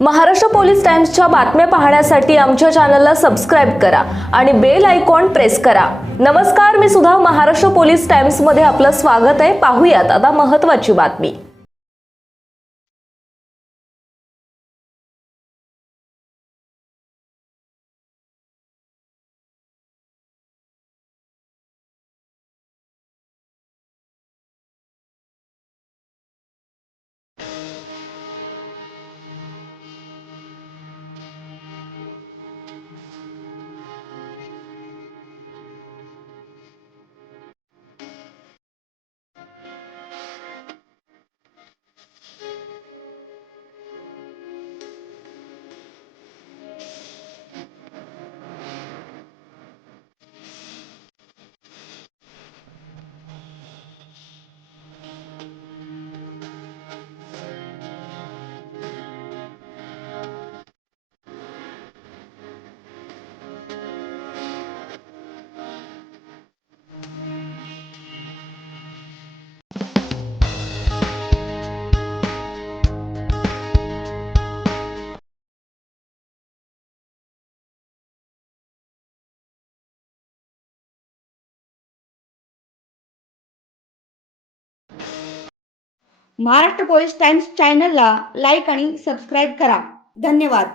Maharashtra police टाइम्सच्या बातम्या पाहण्यासाठी आमच्या चॅनलला सबस्क्राइब करा आणि बेल आयकॉन प्रेस करा। नमस्कार, मी सुधा, महाराष्ट्र पोलीस टाइम्स मध्ये आपलं स्वागत आहे। पाहूयात आता महत्त्वाची बातमी। महाराष्ट्र पोलीस टाइम्स चॅनलला लाईक आणि सबस्क्राईब करा। धन्यवाद।